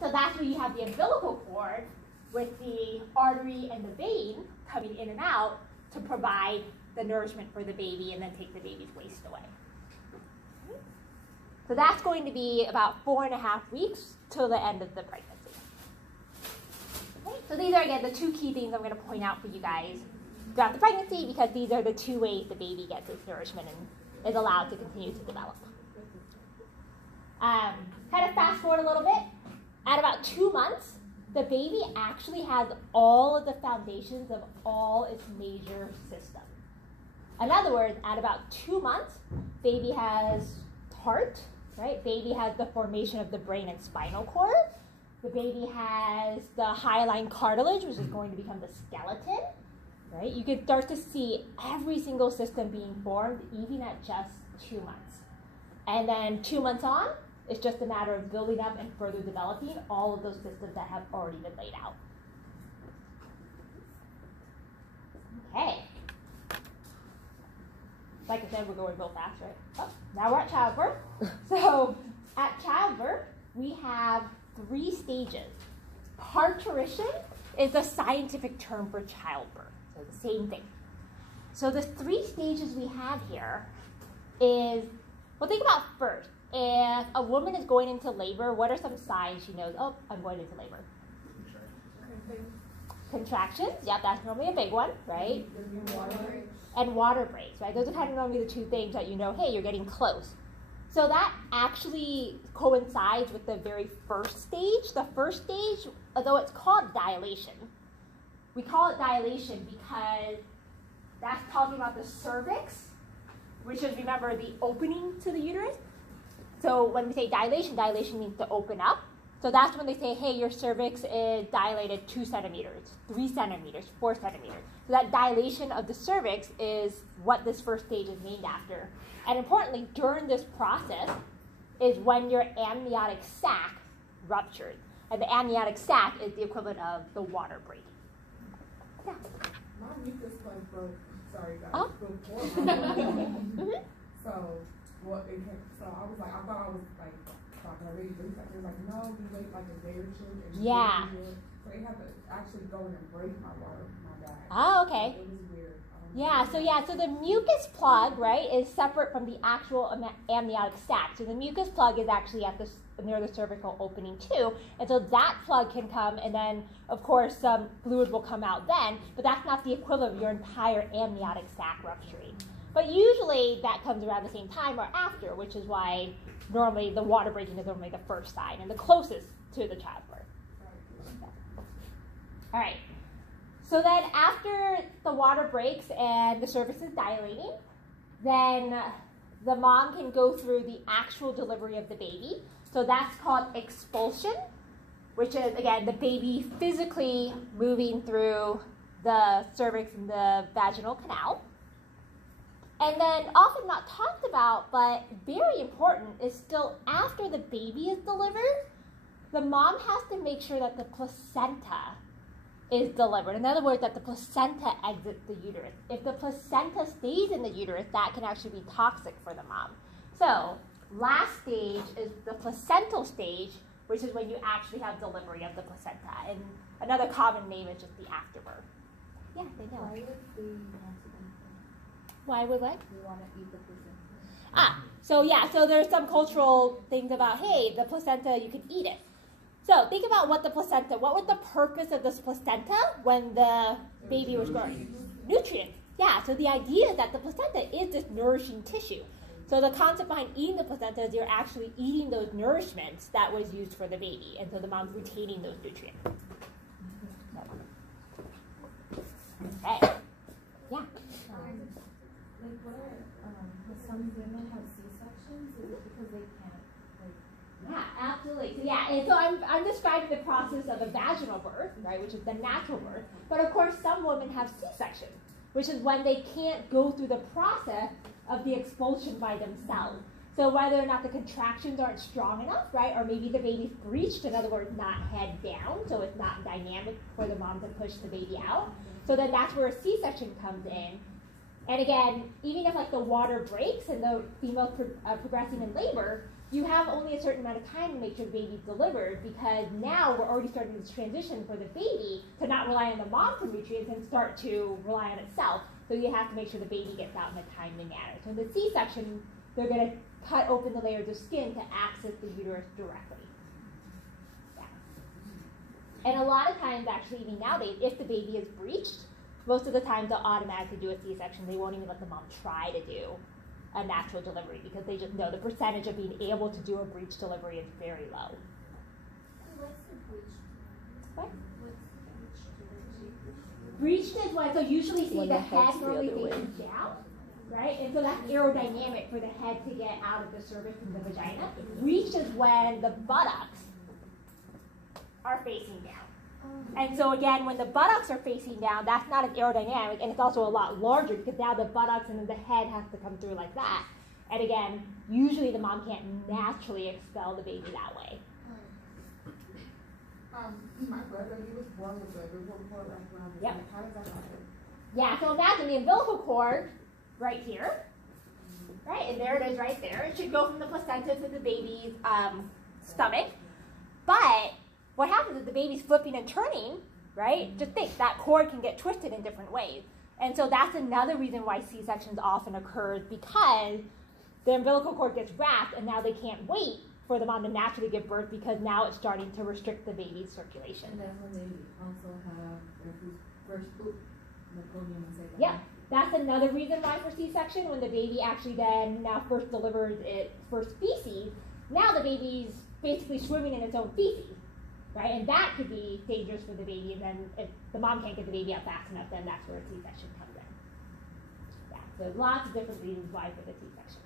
So that's where you have the umbilical cord with the artery and the vein coming in and out to provide the nourishment for the baby and then take the baby's waste away. So that's going to be about 4.5 weeks till the end of the pregnancy. Okay, so these are, again, the two key things I'm going to point out for you guys throughout the pregnancy, because these are the two ways the baby gets its nourishment and is allowed to continue to develop. Kind of fast forward a little bit. At about 2 months, the baby actually has all of the foundations of all its major systems. In other words, at about 2 months, baby has heart, right? Baby has the formation of the brain and spinal cord. The baby has the hyaline cartilage, which is going to become the skeleton, right? You can start to see every single system being formed, even at just 2 months. And then 2 months on, it's just a matter of building up and further developing all of those systems that have already been laid out. Okay. Like I said, we're going real fast, right? Oh, now we're at childbirth. So at childbirth, we have 3 stages. Parturition is the scientific term for childbirth, so the same thing. So the 3 stages we have here is, well, think about first. If a woman is going into labor, what are some signs she knows, oh, I'm going into labor? Contractions, yeah, that's normally a big one, right? And water breaks, right? Those are kind of normally the 2 things that you know, hey, you're getting close. So that actually coincides with the very first stage. The first stage, although it's called dilation, we call it dilation because that's talking about the cervix, which is, remember, the opening to the uterus. So when we say dilation, dilation means to open up. So that's when they say, hey, your cervix is dilated 2 centimeters, 3 centimeters, 4 centimeters. So that dilation of the cervix is what this first stage is named after. And importantly, during this process is when your amniotic sac ruptured. And the amniotic sac is the equivalent of the water breaking. Yeah. My mucus plug broke. Sorry, guys. Broke So, so I was like, I thought I was like talking already, but they were like, no, we wait like a day or 2. And yeah. So they had to actually go in and break my bag. Oh, okay. It was weird. So the mucus plug, right, is separate from the actual amniotic sac. So the mucus plug is actually at near the cervical opening too, and so that plug can come, and then of course some fluid will come out then, but that's not the equivalent of your entire amniotic sac rupturing. But usually that comes around the same time or after, which is why normally the water breaking is normally the first sign and the closest to the childbirth. All right. So then after the water breaks and the cervix is dilating, then the mom can go through the actual delivery of the baby. So that's called expulsion, which is, again, the baby physically moving through the cervix and the vaginal canal. And then often not talked about, but very important, is still after the baby is delivered, the mom has to make sure that the placenta is delivered. In other words, that the placenta exits the uterus. If the placenta stays in the uterus, that can actually be toxic for the mom. So last stage is the placental stage, which is when you actually have delivery of the placenta. And another common name is just the afterbirth. Yeah, they know. Why would they want to eat Why would what? They want to eat the placenta. So there's some cultural things about, hey, the placenta, you can eat it. So think about what was the purpose of this placenta when the baby was growing? Nutrients. Yeah, so the idea is that the placenta is this nourishing tissue. So the concept behind eating the placenta is you're actually eating those nourishments that was used for the baby, and so the mom's retaining those nutrients. Okay. Yeah. Like what are some women have C-sections? Is it because they can't Yeah, absolutely. So I'm describing the process of a vaginal birth, right, which is the natural birth. But of course, some women have C-section, which is when they can't go through the process of the expulsion by themselves. So whether or not the contractions aren't strong enough, right, or maybe the baby's breached, in other words, not head down, so it's not dynamic for the mom to push the baby out. So then that's where a C-section comes in. And again, even if like the water breaks and the female's progressing in labor, you have only a certain amount of time to make sure the baby's delivered, because now we're already starting this transition for the baby to not rely on the mom for nutrients and start to rely on itself. So you have to make sure the baby gets out in a timely manner. So in the C-section, they're going to cut open the layers of skin to access the uterus directly. Yeah. And a lot of times, actually, even nowadays, if the baby is breached, most of the time they'll automatically do a C-section. They won't even let the mom try to do a natural delivery because they just know the percentage of being able to do a breech delivery is very low. What's the breech? What? What's the Breached is what, so usually see When the the head head's the normally other way. faces down, right? And so that's aerodynamic for the head to get out of the cervix and the vagina. Breached is when the buttocks are facing down. And so again, when the buttocks are facing down, that's not as aerodynamic, and it's also a lot larger because now the buttocks and then the head has to come through like that. And again, usually the mom can't naturally expel the baby that way. My brother, he was born with a umbilical cord wrapped around his Yep. neck. How does that happen? Yeah, so imagine the umbilical cord right here, right? And there it is right there. It should go from the placenta to the baby's stomach. But what happens is the baby's flipping and turning, right? Just think, that cord can get twisted in different ways. And so that's another reason why C-sections often occurs, because the umbilical cord gets wrapped and now they can't wait for the mom to naturally give birth because now it's starting to restrict the baby's circulation. And then when they also have their first poop, meconium and say that. Yeah, that's another reason why for C-section, when the baby actually then now first delivers its first feces, now the baby's basically swimming in its own feces, right? And that could be dangerous for the baby, and then if the mom can't get the baby out fast enough, then that's where a C-section comes in. Yeah, so lots of different reasons why for the C-section.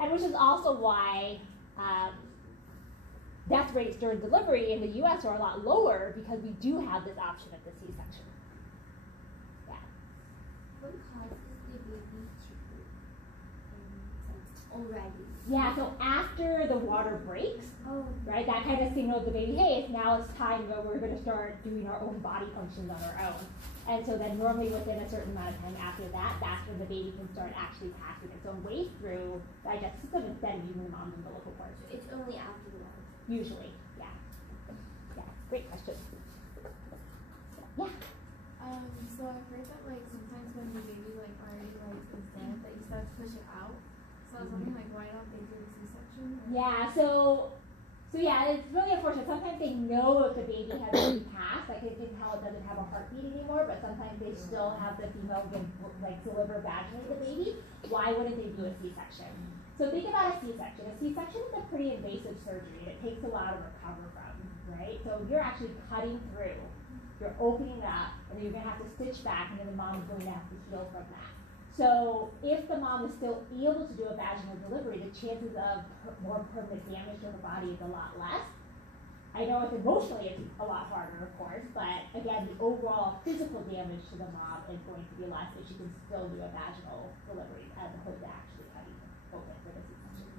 And which is also why death rates during delivery in the U.S. are a lot lower, because we do have this option of the C-section. Yeah. What causes the baby to already? Yeah, so after the water breaks, Oh. right, that kind of signals the baby, hey, it's time that we're going to start doing our own body functions on our own. And so then normally within a certain amount of time after that, that's when the baby can start actually passing its own waste through the digestive system instead of using the mom's umbilical cord. It's only after the water. Usually, yeah. Yeah, great question. Yeah. So I've heard that like sometimes when the baby like already like is dead, that you start to push it out. So I was wondering like why don't they do a C-section? Yeah, so yeah, it's really unfortunate. Sometimes they know if the baby has already passed, like they can tell it doesn't have a heartbeat anymore, but sometimes they still have the female deliver vaginally the baby. Why wouldn't they do a C-section? So think about a C-section. A C-section is a pretty invasive surgery, and it takes a while to recover from, right? So you're actually cutting through, you're opening it up, and then you're gonna have to stitch back, and then the mom's going to have to heal from that. So if the mom is still able to do a vaginal delivery, the chances of more permanent damage to her body is a lot less. I know it's emotionally it's a lot harder, of course, but again, the overall physical damage to the mom is going to be less if she can still do a vaginal delivery as opposed to actually cutting open for the C-section.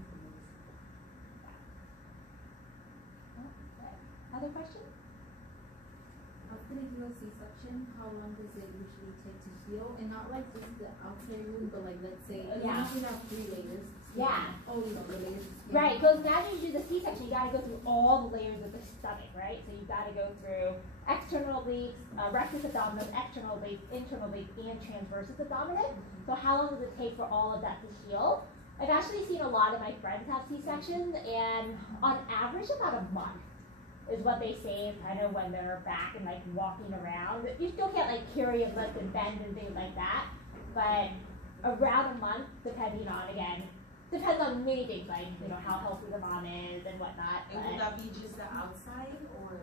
Yeah. Other questions? After they do a C-section, how long does it usually take to heal? And not like just the outside wound, but like let's say Yeah. you have 3 layers. Yeah. Oh, the layers. of skin. Right, because now you do the C-section, you got to go through all the layers of the stomach, right? So you got to go through external obliques, rectus abdominis, external obliques, internal obliques, and transversus abdominis. So how long does it take for all of that to heal? I've actually seen a lot of my friends have C-sections, and on average about a month is what they say is kind of when they're back and like walking around. You still can't like carry and lift and bend and things like that, but around a month, depending on, again, depends on many things, like, you know, how healthy the mom is and whatnot. And would that be just the outside or?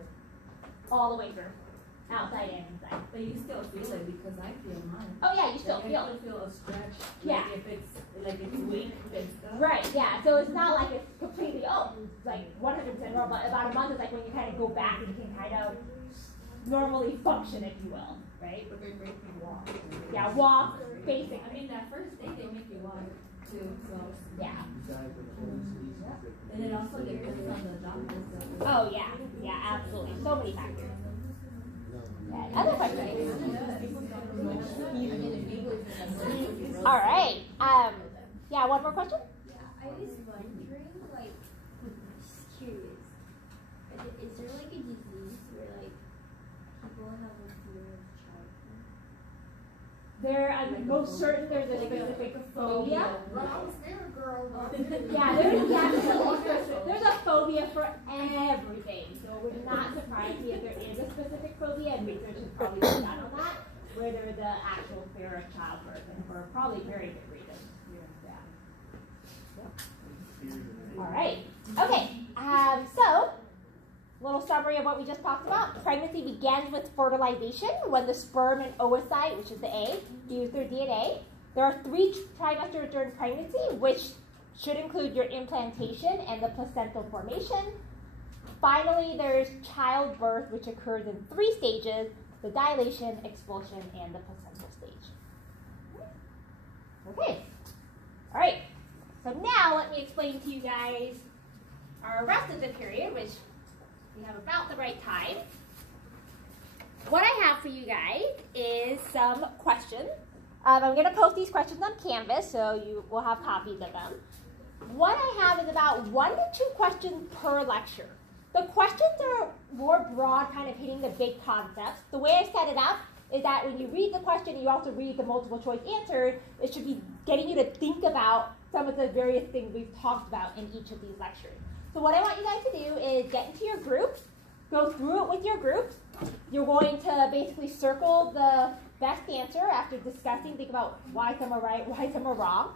All the way through, outside and inside. But you still feel it because I feel mine. Oh yeah, you still Like, feel I it. still feel a stretch. Yeah. Like if it's weak and stuff. Right, yeah, so it's not like it's completely, it's like 100% normal. About a month is like when you kind of go back and you can kind of normally function, if you will, right? But they make me walk. Yeah, walk, basic. I mean, that first day they make you walk too, so. Yeah. And it also depends on the doctor. Oh yeah, yeah, absolutely. So many factors. Okay, other questions? All right. Yeah, one more question? Yeah, I was wondering, is there like a disease where like people have a fear of childbirth? I'm most certain there's a specific phobia. But I was there, girl. Yeah, there's a phobia for everything. So it would not surprise me if there is a specific phobia, and research has probably been done on that, where there's the actual fear of childbirth, and for probably very good reasons. Yeah. All right. Okay. So, little summary of what we just talked about. Pregnancy begins with fertilization when the sperm and oocyte, which is the egg, fuse their DNA. There are 3 trimesters during pregnancy, which should include your implantation and the placental formation. Finally, there's childbirth, which occurs in 3 stages: the dilation, expulsion, and the placental stage. Okay. All right. So now let me explain to you guys our rest of the period, which we have about the right time. What I have for you guys is some questions. I'm going to post these questions on Canvas, so you will have copies of them. What I have is about 1 to 2 questions per lecture. The questions are more broad, kind of hitting the big concepts. The way I set it up is that when you read the question, you also read the multiple choice answers. It should be getting you to think about some of the various things we've talked about in each of these lectures. So what I want you guys to do is get into your groups, go through it with your groups. You're going to basically circle the best answer after discussing, think about why some are right, why some are wrong.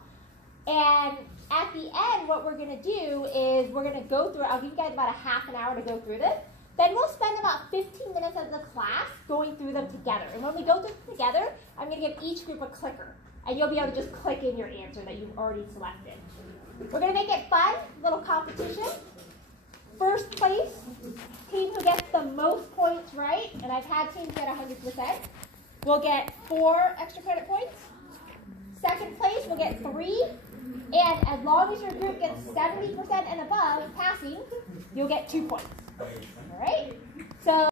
And at the end, what we're going to do is we're going to go through, I'll give you guys about a half an hour to go through this. Then we'll spend about 15 minutes of the class going through them together. And when we go through them together, I'm going to give each group a clicker. And you'll be able to just click in your answer that you've already selected. We're going to make it fun, little competition. First place, team who gets the most points right, and I've had teams get 100%, will get 4 extra credit points. Second place will get 3, and as long as your group gets 70% and above passing, you'll get 2 points. All right? So